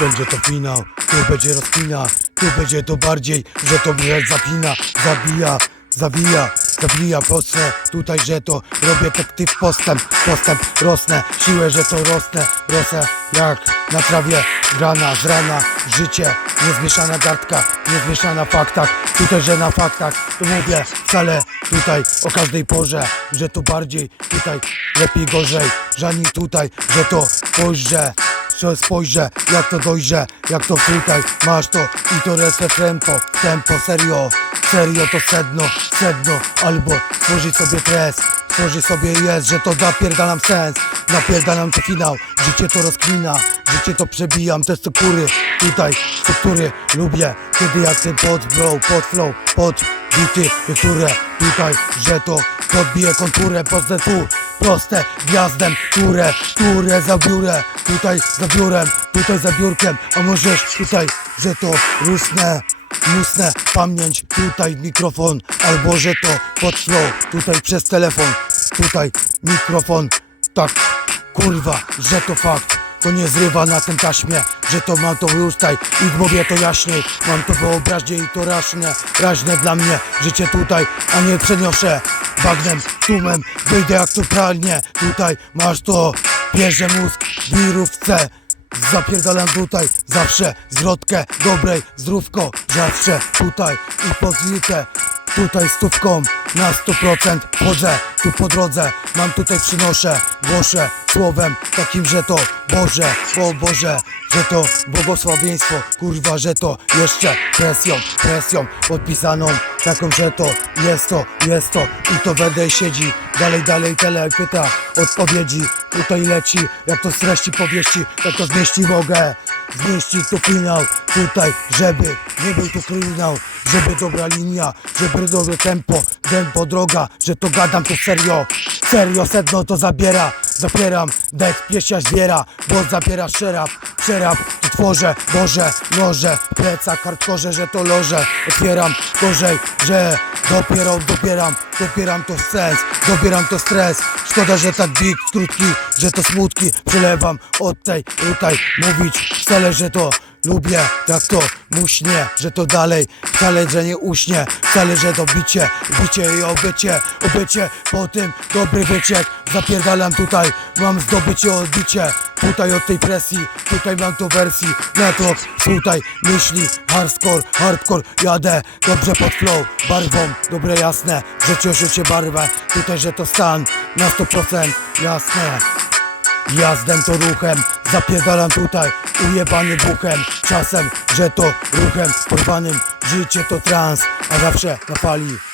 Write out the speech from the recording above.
będzie to finał, tu będzie rozpina, tu będzie to bardziej, że to mnie zapina, zabija, zawija, zabija postę, tutaj, że to robię taktyw postęp, postęp, rosnę, siłę, że to rosnę, rosnę jak na trawie, grana, z rana, życie, niezmieszana kartka, niezmieszana w faktach, tutaj, że na faktach, to mówię wcale tutaj o każdej porze, że to bardziej, tutaj, lepiej, gorzej, żani tutaj, że to spojrzę, że spojrzę, jak to dojrze, jak to tutaj masz to i to resę tempo, tempo, serio, serio to sedno, sedno, albo stworzyć sobie stres, stworzyć sobie jest, że to napierdalam sens, napierdalam to finał, życie to rozkmina, życie to przebijam, te struktury, tutaj struktury lubię, kiedy jak ten pod flow, pod flow, pod bity, które tutaj, że to podbije konturę, pozdę tu, proste gwiazdem, które, które za biurę, tutaj za biurem, tutaj za biurkiem, a możesz tutaj, że to rusnę, musnę pamięć, tutaj mikrofon, albo że to flow, tutaj przez telefon, tutaj mikrofon, tak, kurwa, że to fakt. To nie zrywa na tym taśmie, że to mam to wyustaj i mówię to jaśniej Mam to wyobraźnię i to raźne, raźne dla mnie Życie tutaj, a nie przeniosę bagnem, tłumem Wyjdę jak to pralnie, tutaj masz to Bierze mózg, wirówce. Zapierdalam tutaj, zawsze zwrotkę dobrej, zdrówko. Zawsze tutaj i pozwite Tutaj stówką na 100% chodzę tu po drodze. Mam tutaj przynoszę, głoszę słowem takim, że to Boże, o Boże Że to błogosławieństwo, kurwa, że to jeszcze presją, presją podpisaną Taką, że to jest to, jest to i to będę siedzi. Dalej, dalej, tele pyta odpowiedzi Tutaj leci, jak to z powieści Jak to zmieści mogę. Zmieścić tu finał Tutaj, żeby nie był tu kryminał. Żeby dobra linia, żeby dobre tempo Tempo, droga, że to gadam to serio. Serio, sedno to zabiera Zapieram, dech, piesia zbiera Bo zabiera szerap, szerap Tu tworzę, Boże, noże Plecak, hardkorze, że to loże. Otwieram, gorzej, że Dopiero dopieram, dopieram to sens Dobieram to stres Szkoda, że tak big, krótki, że to smutki Przelewam od tej, tutaj Mówić. Wcale, że to Lubię, tak to muśnie, że to dalej Wcale, że nie uśnie, wcale, że to bicie Bicie i obycie, obycie Po tym dobry wyciek Zapierdalam tutaj, mam zdobycie odbicie. Tutaj od tej presji, tutaj mam to wersji. Na to tutaj myśli Hardcore, hardcore, jadę Dobrze pod flow, barwą, dobre jasne Że cieszę się barwę, tutaj, że to stan Na 100% jasne. Jazdem to ruchem, zapierdalam tutaj, ujebany buchem. Czasem, że to ruchem porwanym, życie to trans, a zawsze na fali